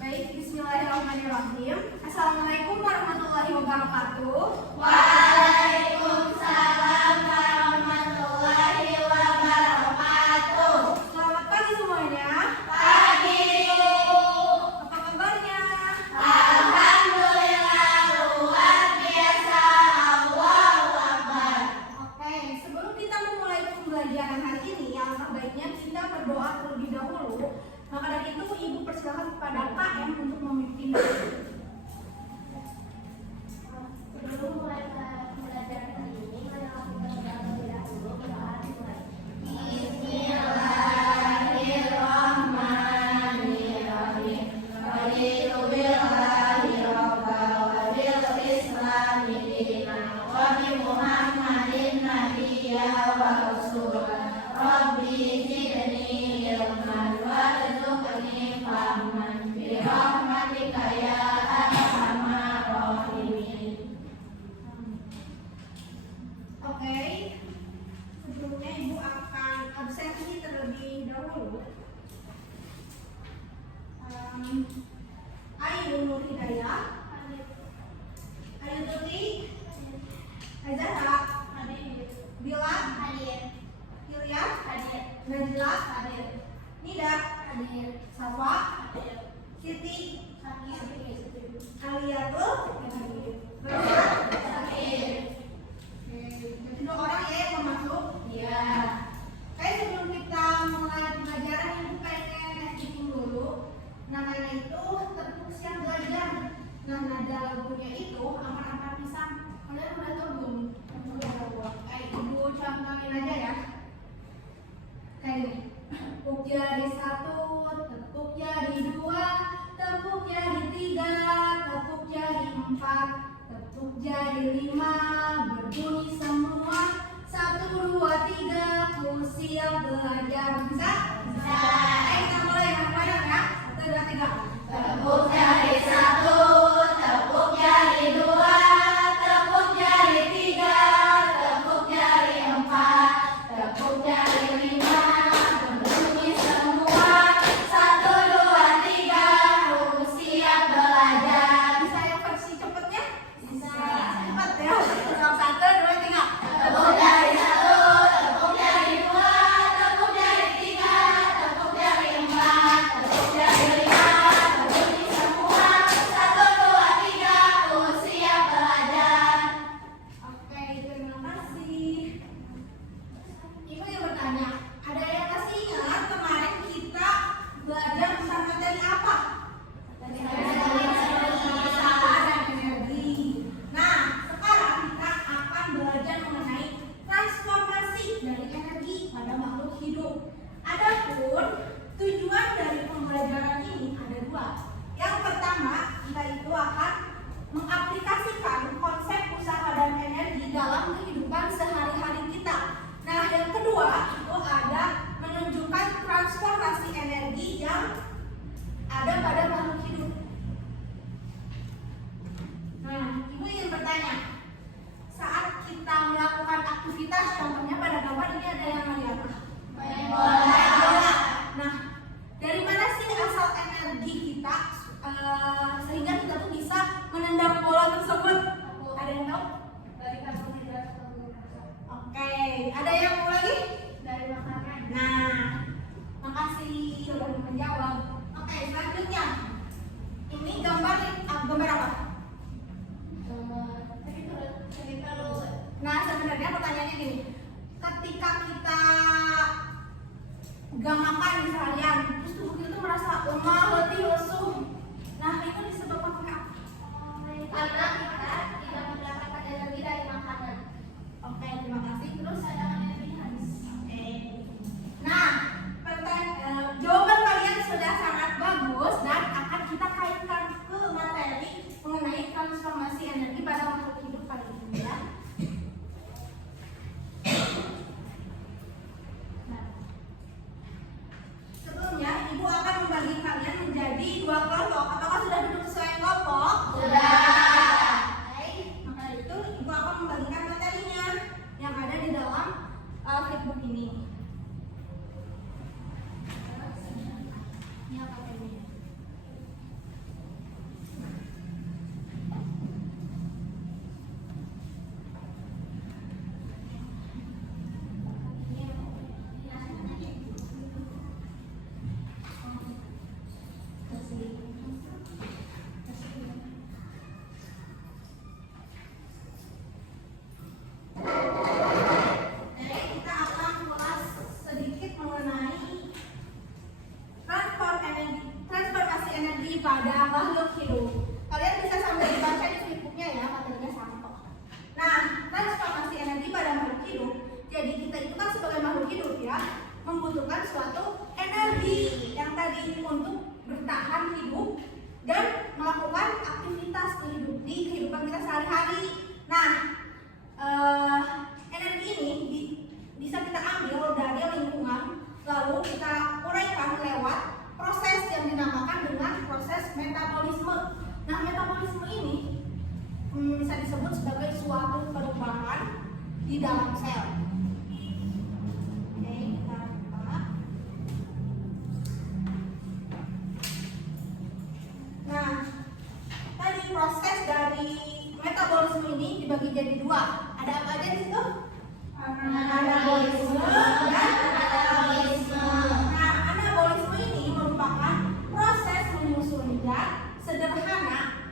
Baik, bismillahirrahmanirrahim. Assalamualaikum warahmatullahi wabarakatuh. Waalaikumsalam warahmatullahi wabarakatuh. Selamat pagi semuanya. Pagi. Apa kabarnya? Alhamdulillah luar biasa. Allahu Akbar. Oke, sebelum kita memulai pembelajaran hari ini, alangkah baiknya kita berdoa terlebih dahulu. Maka dari itu, Ibu persilakan kepada KM untuk memimpin. Sebelum mulai pembelajaran hari ini, mari kita berdoa terlebih dahulu. Bismillahirrahmanirrahim. Raditu billahi rabban wa bil islami dinan wa bi Muhammadin nabiyyan wa rasulan. Rabbi zidni ilman warzuqni fahman bi rahmatika ya arhamar rahimin. Oke, sebelumnya Ibu akan absensi terlebih dahulu. Ayu Nur Hidayah, Ayu Tuti, Azara, Bila, Hilya, Najla, Nida, Safa, Siti, Aliatul, jadi 2 orang ya yang mau masuk. Ya. Oke, sebelum kita mulai pelajaran, Ibu pengen ngasih dulu. Namanya itu tepuk siang belajar. Nah, nada lagunya itu aman-aman pisang. Kalian udah tahu belum? Udah tahu. Ibu contohin aja ya. Kayak gini. Tepuk jari 1, tepuk jari 2, tepuk jari 3, tepuk jari 4, tepuk jari 5, berbunyi semua. 1, 2, 3, ku siap belajar. Bisa? Bisa. Kita mulai yang banyak ya. 1, 2, 3. Tepuk jari 1, tepuk jari 2, tepuk jari 3, tepuk jari 4, tepuk jari 5, berbunyi semua. 1, 2, 3, ku siap belajar. Bisa yang versi cepetnya? Bisa. Cepat ya. 1, 2, 3. Tepuk jari 1, tepuk jari 2, tepuk jari 3, tepuk jari 4, tepuk jari 5, berbunyi semua. 1, 2, 3, ku siap belajar. Oke, terima kasih. Ibu yang bertanya, ada yang masih ingat kemarin kita belajar tentang materi apa? Usaha dan energi. Nah, sekarang kita akan belajar mengenai transformasi dari energi pada makhluk hidup. Adapun tujuan dari pembelajaran ini ada 2. Yang pertama, kita itu akan mengaplikasikan konsep usaha dan energi dalam kehidupan sehari-hari kita. Nah, yang kedua itu ada menunjukkan transformasi energi yang ada pada makhluk hidup. Nah, Ibu ingin bertanya, saat kita melakukan aktivitas, contohnya pada gambar ini ada yang melihat. Main bola. Nah, dari mana sih asal energi kita sehingga kita tuh bisa menendang bola tersebut? Ada yang tahu? Dari karbohidrat. Oke, ada yang mau lagi? Dari makanan. Nah, makasih sudah menjawab. Oke, selanjutnya ini gambar apa? Nah, sebenarnya pertanyaannya gini, ketika kita gak makan seharian, terus tubuh kita tuh merasa lemah, letih, lesu. Nah, itu disebabkan oleh apa? katabolisme ini bisa disebut sebagai suatu perubahan di dalam sel. Oke, kita buka. Nah, tadi proses dari metabolisme ini dibagi jadi dua. Ada apa aja di situ? Anabolisme dan katabolisme. Nah, anabolisme ini merupakan proses menyusun zat sederhana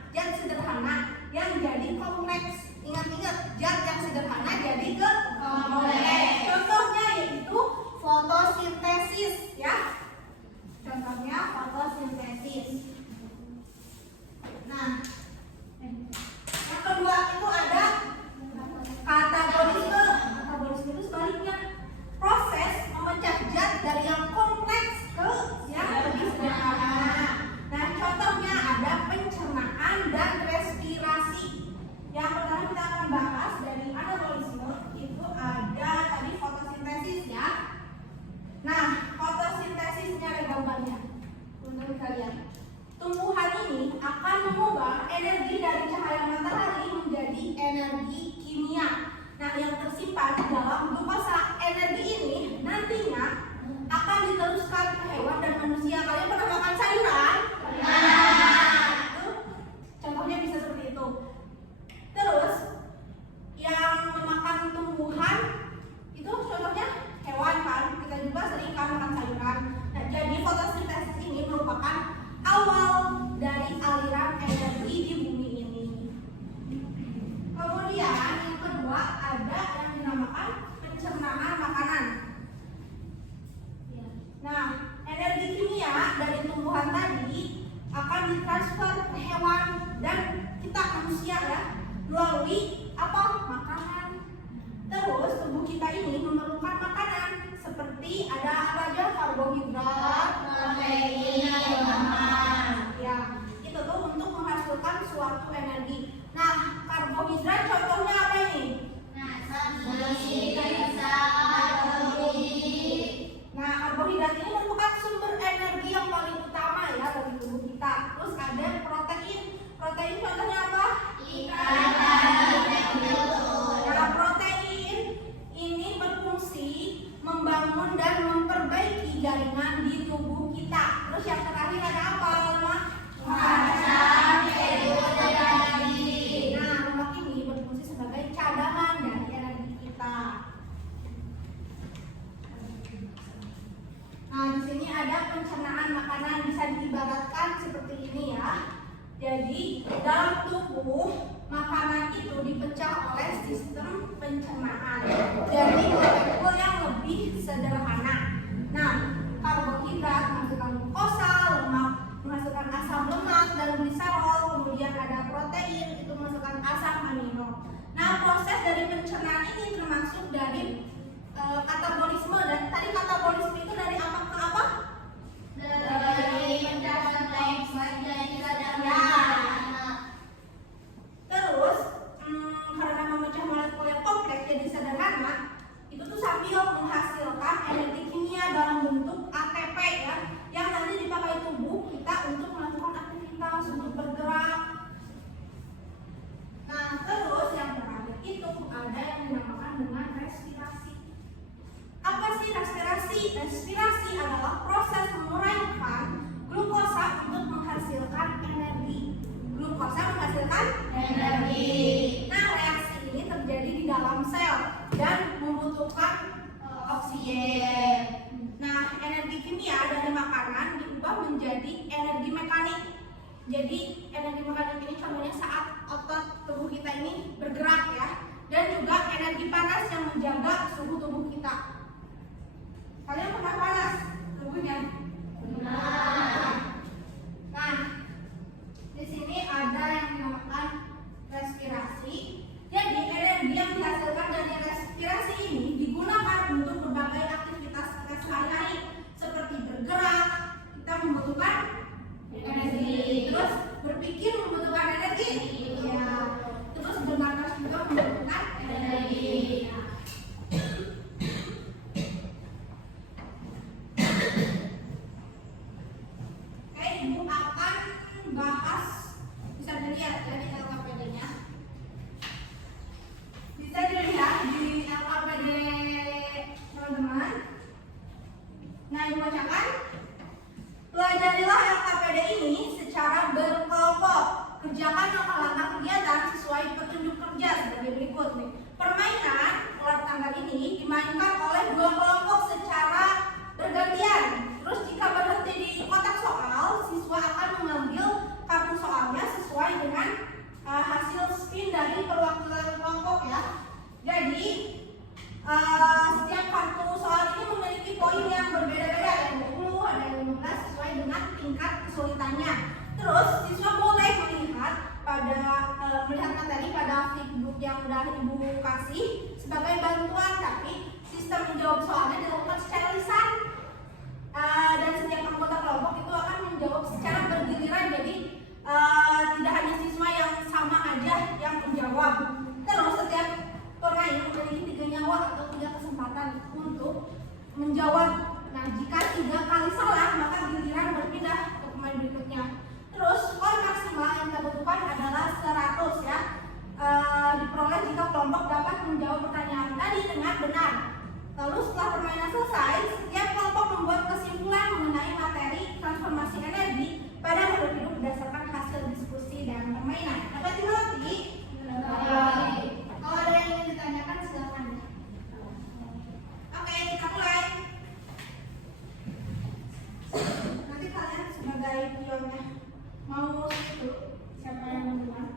yang jadi kompleks. Ingat-ingat, zat yang sederhana jadi ke kompleks. Contohnya yaitu fotosintesis, ya. Contohnya fotosintesis. Nah, yang kedua itu ada katabolisme. Katabolisme itu sebaliknya, proses memecah zat dari yang kompleks ke yang lebih sederhana. Nah, contohnya ada pencernaan dan respirasi. Yang pertama kita akan bahas dari anabolisme itu ada tadi fotosintesis, ya. Nah, fotosintesisnya ada gambarnya. Untuk kita lihat. Tumbuhan ini akan mengubah energi dari cahaya matahari menjadi energi kimia. Nah, yang tersimpan di dalam glukosa. Energi ini nantinya akan diteruskan ke hewan dan manusia. Kalian pernah makan sayuran? Itu contohnya bisa seperti itu. Terus yang memakan tumbuhan itu contohnya hewan kan? Kita juga sering kan makan sayuran. Nah, jadi fotosintesis ini merupakan awal dari aliran energi di bumi ini. Kemudian yang kedua ada yang dinamakan pencernaan makanan. Nah, energi kimia dari tumbuhan tadi akan ditransfer ke hewan dan kita manusia, ya, melalui apa? Makanan. Terus tubuh kita ini memerlukan makanan seperti ada apa aja? Karbohidrat, protein, lemak. Ya, itu tuh untuk menghasilkan suatu energi. Nah, karbohidrat contohnya apa ini? Nah, karbohidrat ini merupakan sumber energi yang paling utama, ya, bagi tubuh kita. Terus ada protein. Protein contohnya apa? Nah, protein ini berfungsi membangun dan memperbaiki jaringan di tubuh kita. Terus yang terakhir ada apa, lemak? Nah, lemak ini berfungsi sebagai cadangan dari energi kita. Nah, di sini ada pencernaan makanan, bisa diibaratkan seperti ini, ya. Jadi, dalam tubuh makanan itu dipecah oleh sistem pencernaan. Jadi, molekul yang lebih sederhana. Nah, karbohidrat menghasilkan glukosa, lemak menghasilkan asam lemak dan gliserol, kemudian ada protein itu menghasilkan asam amino. Nah, proses dari pencernaan ini termasuk dari katabolisme, dan tadi katabolisme itu dari apa ke apa? Dari kompleks menjadi sederhana. Terus karena memecah molekul yang kompleks jadi sederhana, itu tuh sambil menghasilkan energi kimia dalam bentuk ATP, ya, yang nanti dipakai tubuh kita untuk melakukan aktivitas, untuk bergerak. Nah, terus yang terakhir itu ada yang dinamakan dengan respirasi. Apa sih respirasi? Respirasi adalah proses menguraikan glukosa untuk menghasilkan energi. Glukosa menghasilkan energi. Nah, reaksi ini terjadi di dalam sel dan membutuhkan oksigen. Nah, energi kimia dari makanan diubah menjadi energi mekanik. Jadi, energi mekanik ini contohnya saat otot tubuh kita ini bergerak, ya, dan juga energi panas yang menjaga suhu tubuh kita. Kalian pernah panas tubuhnya? Nah, di sini ada yang dinamakan respirasi. Jadi, energi yang dihasilkan dari respirasi ini digunakan untuk berbagai aktivitas kita sehari-hari, seperti bergerak, kita membutuhkan energi. Terus berpikir aja di LKPD-nya. Bisa dilihat di LKPD teman-teman. Nah, dibacakan. Pelajarilah LKPD ini secara berkelompok. Kerjakan langkah-langkah kegiatan sesuai petunjuk kerja sebagai berikut nih. Permainan ular tangga ini dimainkan oleh 2 kelompok secara bergantian. Terus jika berhenti di kotak soal, siswa akan mengambil kartu soalnya sesuai dengan hasil spin dari perwakilan kelompok ya. Jadi setiap kartu soal ini memiliki poin yang berbeda-beda, ada yang 20, ada yang 15 sesuai dengan tingkat kesulitannya. Terus siswa boleh melihat materi pada flipbook yang udah ibu kasih sebagai bantuan, tapi sistem menjawab soalnya dilakukan secara lisan. Dan setiap anggota kelompok itu akan menjawab secara bergiliran, jadi tidak hanya siswa yang sama aja yang menjawab. Terus setiap pemain memiliki 3 nyawa atau 3 kesempatan untuk menjawab. Nah, jika 3 kali salah, maka giliran berpindah ke pemain berikutnya. Terus skor maksimal yang kita butuhkan adalah 100 ya. Diperoleh jika kelompok dapat menjawab pertanyaan tadi dengan benar. Lalu setelah permainan selesai, setiap kelompok membuat kesimpulan mengenai materi transformasi energi pada makhluk hidup berdasarkan hasil diskusi dan permainan. Dapat dimengerti? Kalau ada yang ingin ditanyakan silakan. Oke, kita mulai. Nanti kalian sebagai pionnya mau itu siapa yang duluan?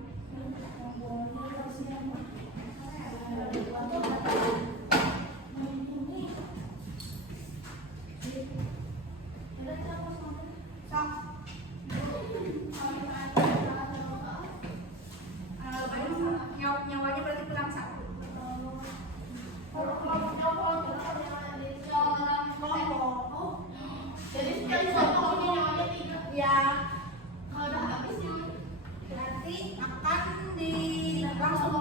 Nyawanya berarti kurang 1. Jadi sekali satu nyawanya 3. Ya, Kalau udah habis nanti akan langsung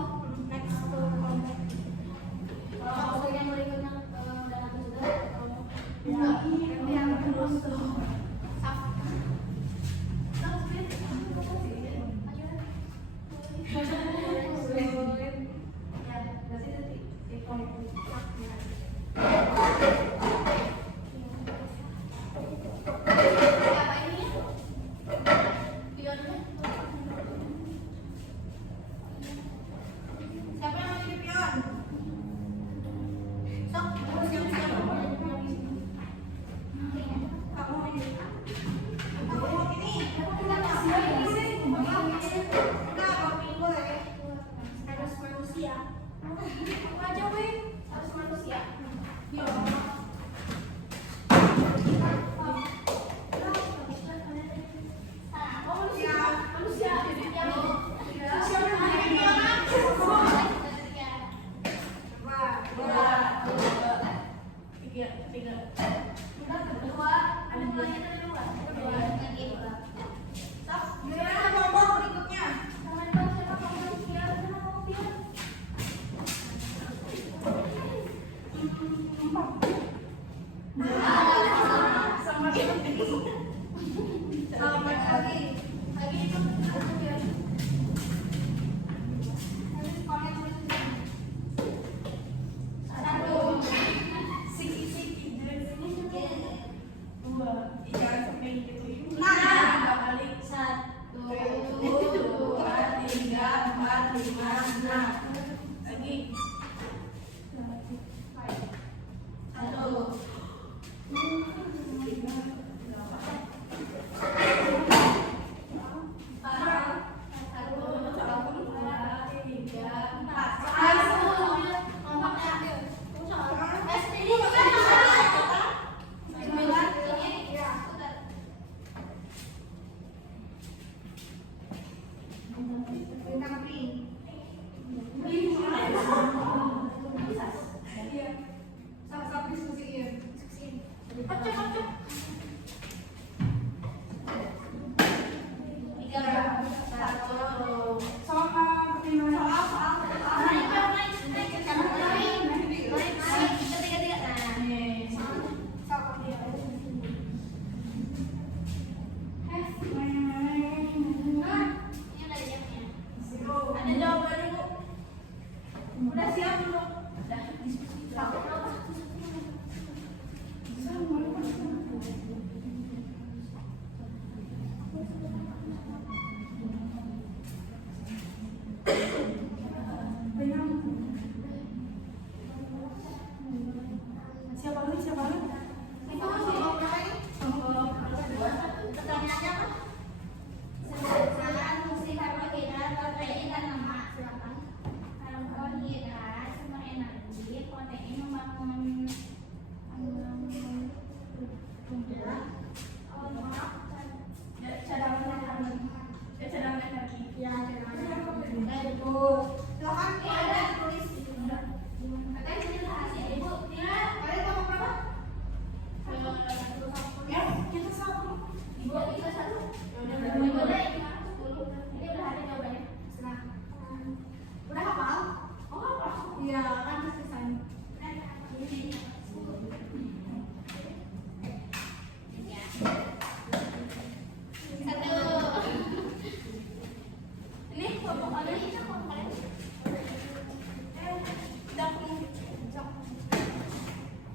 next ke kelompok. kalau yang berikutnya udah habis sudah. Ya, nanti yang terus tuh. Siapa yang mau jadi pion? Sok, siap-siap. Kamu mau ini? Kamu mau ini? Enggak, mau pilih boleh. Harus manusia. Aku aja, weh. Harus manusia. Yo. Selamat pagi. Lagi itu bintang pink. Udah siap belum? Udah. Takut apa? Siapa dulu? Siapa dulu? Itu pertanyaannya apa? Kesalahan fungsi karbohidrat, protein, dan lemak. Silakan. Karbohidrat sumber energi, protein membangun tubuh, lemak cadangan energi. Ya, betul. Silakan ada tulis. Katanya ini rahasia ibu. Ya. Kalian mau berapa? Ya, kita satu. Ibu itu satu. Udah, Ibu udah 10. Ini udah ada jawabannya. Serah. Udah hafal? Oh, apa? Iya, kan pasti saya. Satu. Ini kelompok kalian ini kelompok kalian.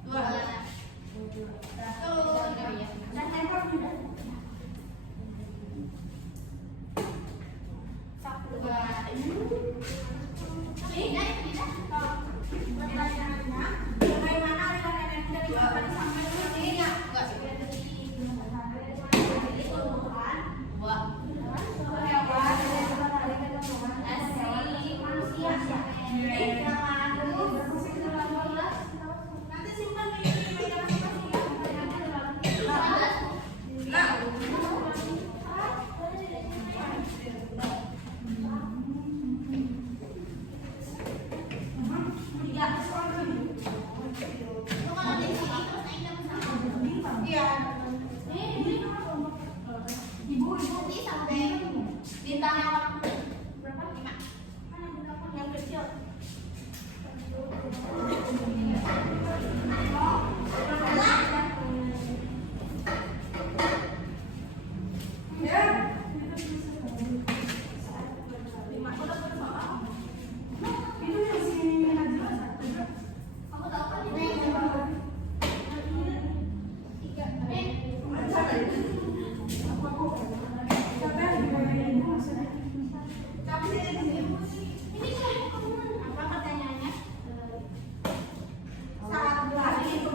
Dua. Satu. Dan handphone juga. Dua. Ini Pertanyaannya, bagaimana aliran energi dari matahari sampai ke dunia? Jadi tumbuhan, hewan, manusia. Nanti simpan di meja ini sampai bintang yang berapa? 5. yang kecil. Kamu tahu kan ini? 3. Ini saya apa pertanyaannya? Saat berlari itu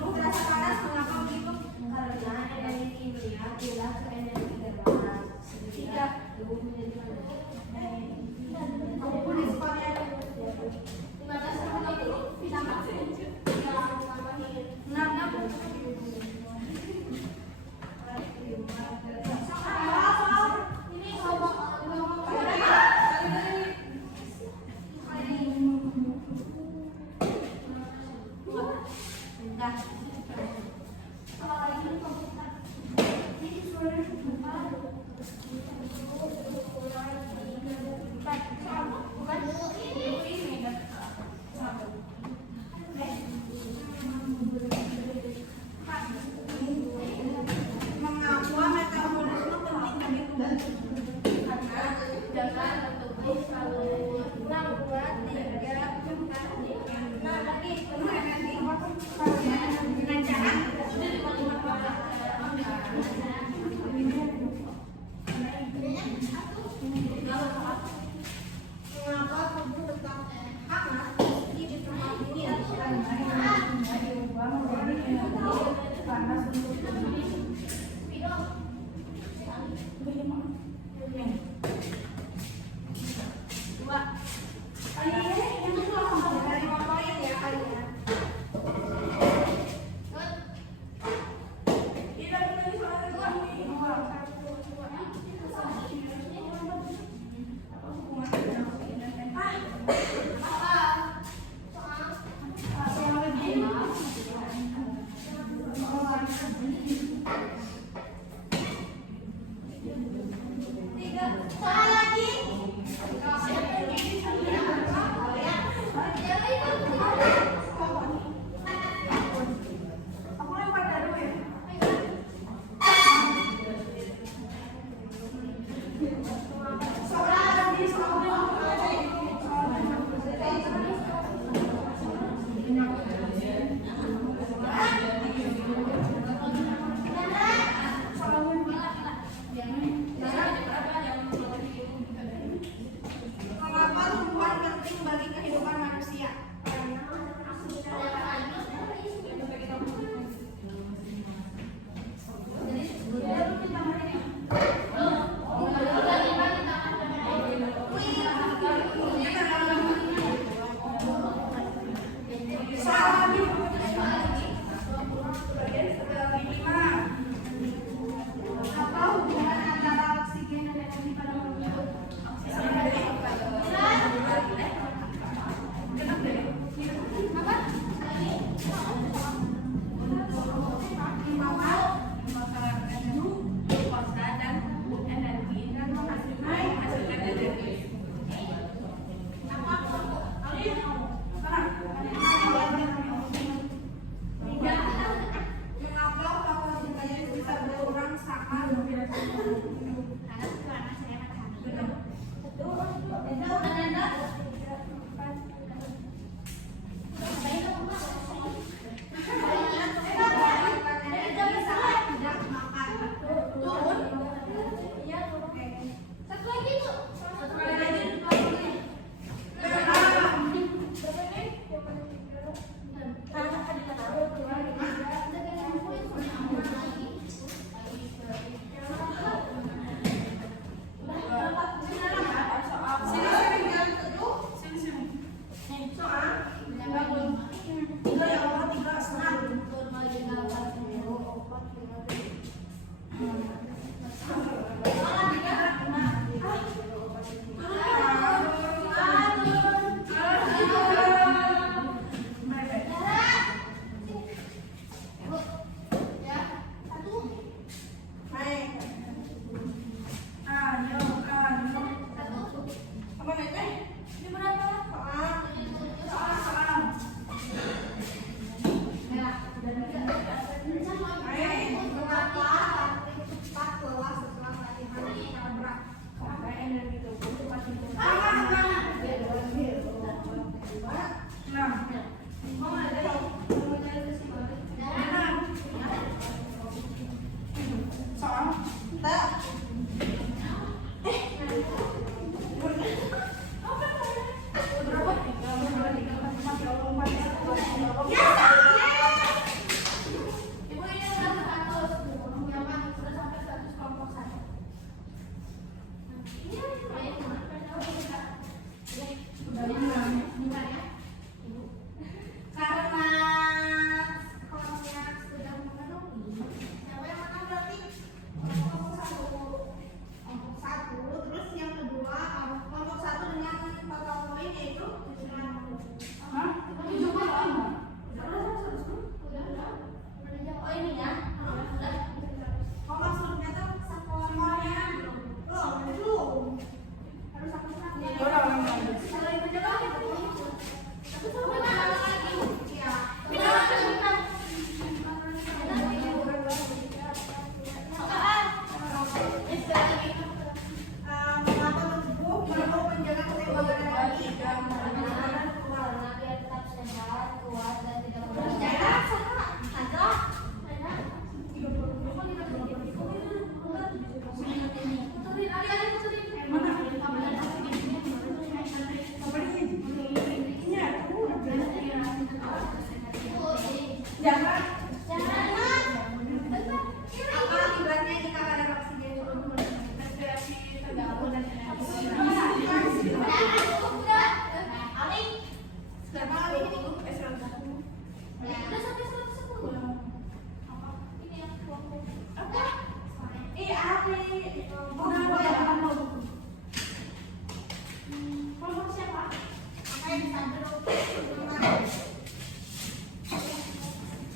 bisa duduk.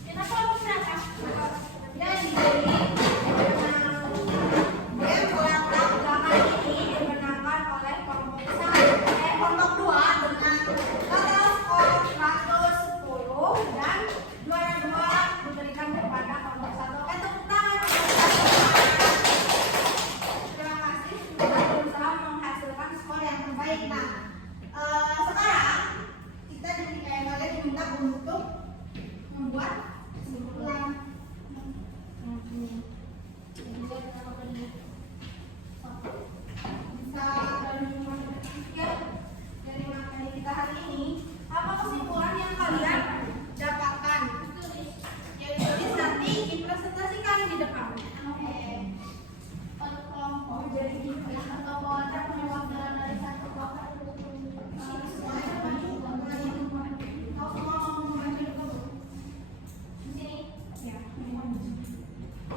Kita kelompok berapa? Jadi game latar belakang ini dimenangkan oleh kelompok kelompok 2 dengan total skor 110 dan juara 2 diberikan kepada kelompok 1. Tepuk tangan untuk terima kasih sudah berusaha menghasilkan skor yang terbaik. Nah, sekarang kita kalian diminta untuk membuat kesimpulan. Bisa dari materi kita hari ini, apa kesimpulan yang kalian dapatkan? Ya ditulis nanti dipresentasikan di depan. Untuk kelompok jadi atau ada perwakilan dari satu kelompok.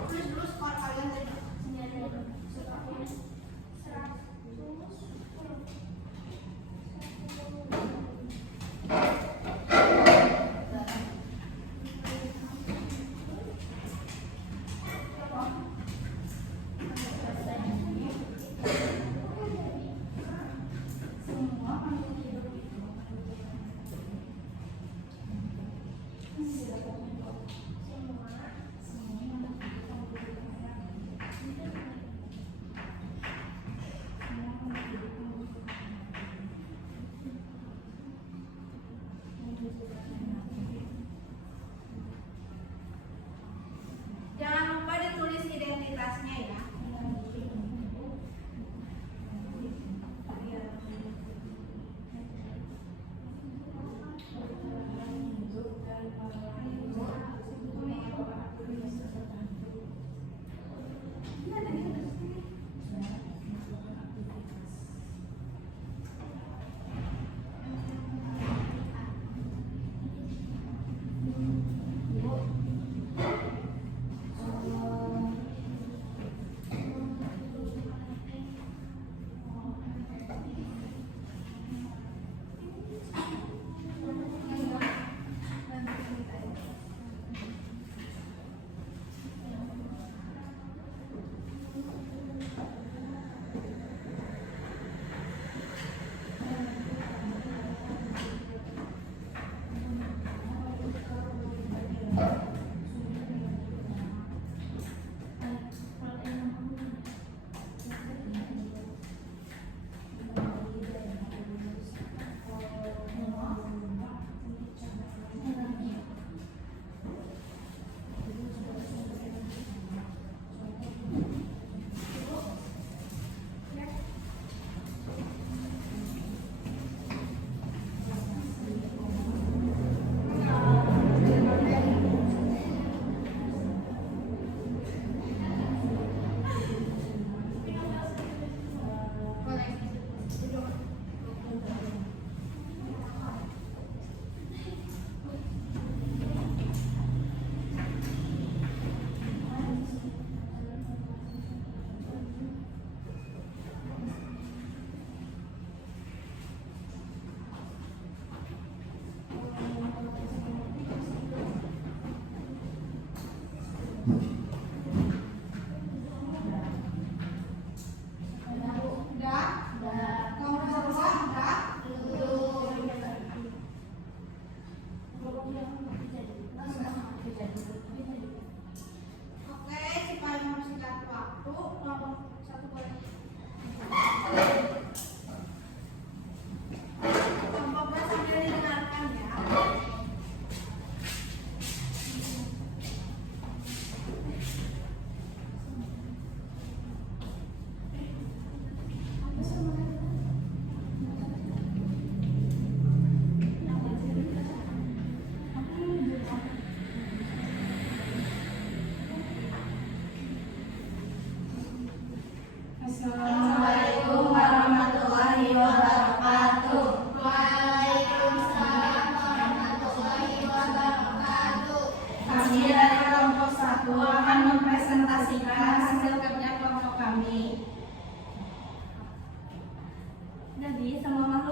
Tulis dulu skor kalian tadi. Jangan lupa ditulis identitasnya ya.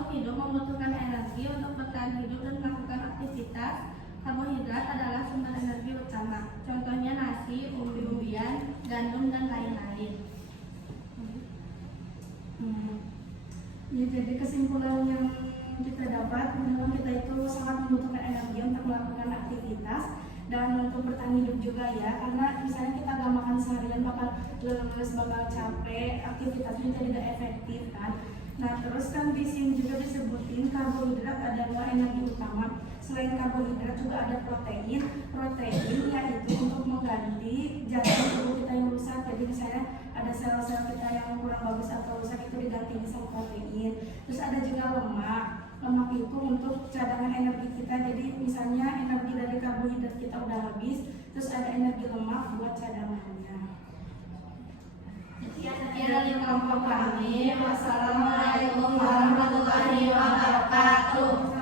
makhluk hidup membutuhkan energi untuk bertahan hidup dan melakukan aktivitas. Karbohidrat adalah sumber energi utama. Contohnya nasi, umbi-umbian, gandum, dan lain-lain. Ya, jadi kesimpulan yang kita dapat bahwa kita itu sangat membutuhkan energi untuk melakukan aktivitas dan untuk bertahan hidup juga ya, karena misalnya kita gak makan seharian bakal lemes, bakal capek, aktivitasnya jadi gak efektif kan. Nah terus kan di sini juga disebutin karbohidrat adalah energi utama. Selain karbohidrat juga ada protein yaitu untuk mengganti jadwal tubuh kita yang rusak. Jadi misalnya ada sel-sel kita yang kurang bagus atau rusak itu diganti sama protein. Terus ada juga lemak itu untuk cadangan energi kita. Jadi misalnya energi dari karbohidrat kita udah habis, terus ada energi lemak buat cadangannya. Sekian dari kelompok kami. Wassalamualaikum warahmatullahi wabarakatuh.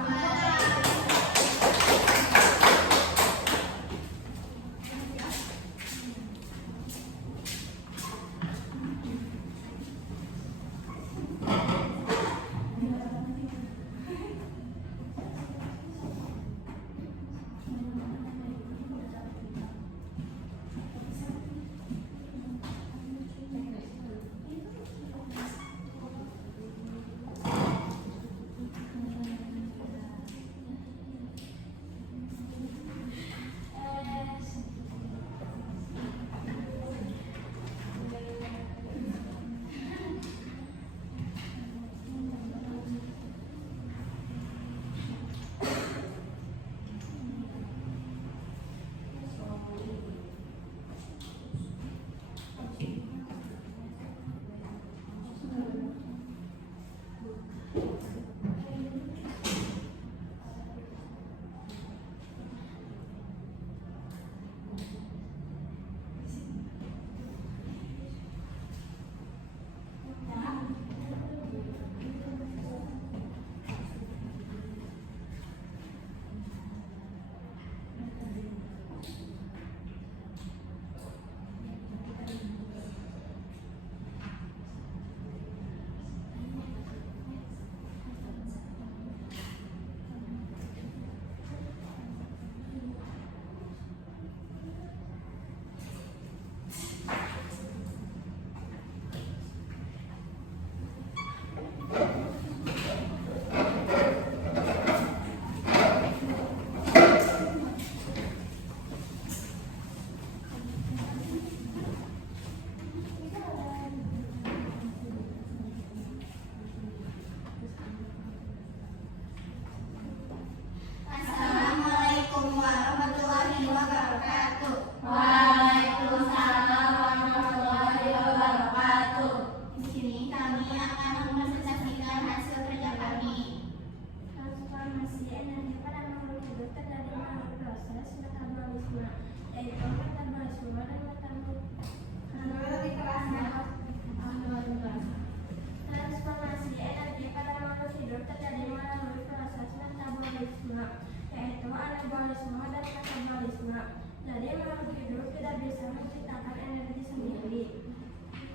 Yaitu anabolisme dan katabolisme. Jadi makhluk hidup tidak bisa menciptakan energi sendiri,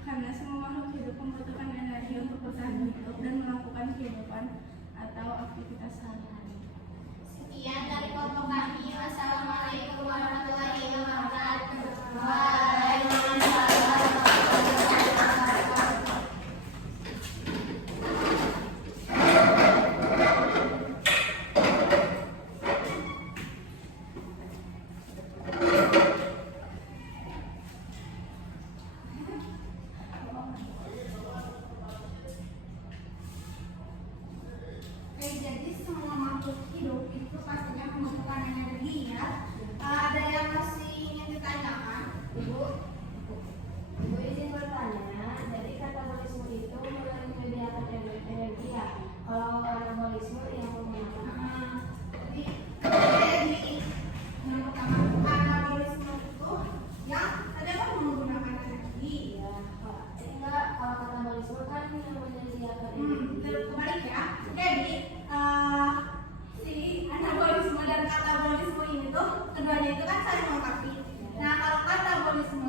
karena semua makhluk hidup membutuhkan energi untuk bertahan hidup dan melakukan kehidupan atau aktivitas sehari-hari. Sekian dari kelompok kami. Wassalamualaikum warahmatullahi wabarakatuh. Waalaikumsalam warahmatullahi wabarakatuh. Jadi semua makhluk hidup itu pastinya membutuhkan energi ya. Ada yang masih ingin ditanyakan? Ibu izin bertanya, jadi katabolisme itu mulai menyediakan energi ya? Kalau anabolisme yang menggunakan Jadi yang pertama anabolisme itu yang adalah menggunakan energi. ya, enggak, kalau katabolisme kan yang menyediakan energi. Terbalik ya. Jadi si anabolisme dan katabolisme ini tuh keduanya itu kan saling melengkapi. Nah kalau katabolisme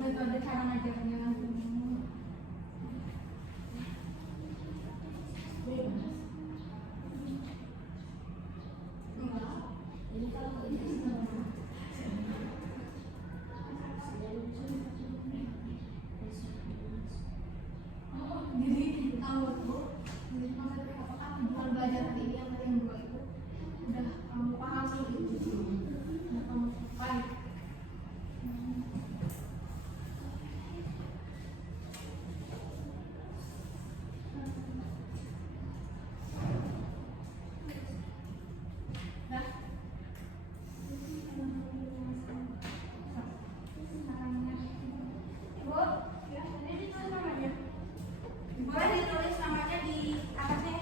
Metode cara ngajarnya jadi kamu tuh jadi konsep apakah tujuan belajar hari ini yang tadi yang dua itu udah kamu pahami gitu, udah kamu baik. Boleh ditulis namanya di atasnya.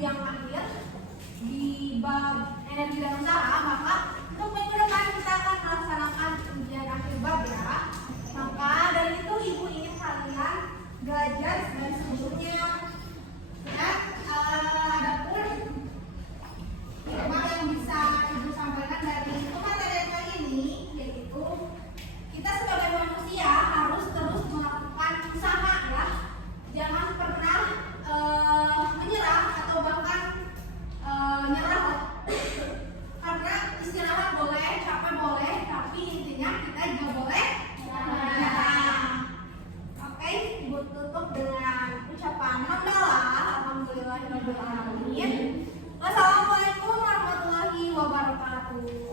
yang akhir di bab energi dan usaha, maka untuk minggu depan kita akan melaksanakan ujian akhir bab ya. Maka dari itu ibu ingin kalian belajar dari sebelumnya ya. Adapun yang bisa ibu sampaikan dari materi kali ini yaitu kita sebagai manusia harus terus melakukan usaha ya. Jangan pernah menyerah atau bahkan nyerah, karena istirahat boleh, capek boleh, tapi intinya kita juga boleh menyerah. Oke, ibu tutup dengan ucapan hamdalah, alhamdulillahirabbil alamin. Wassalamualaikum warahmatullahi wabarakatuh.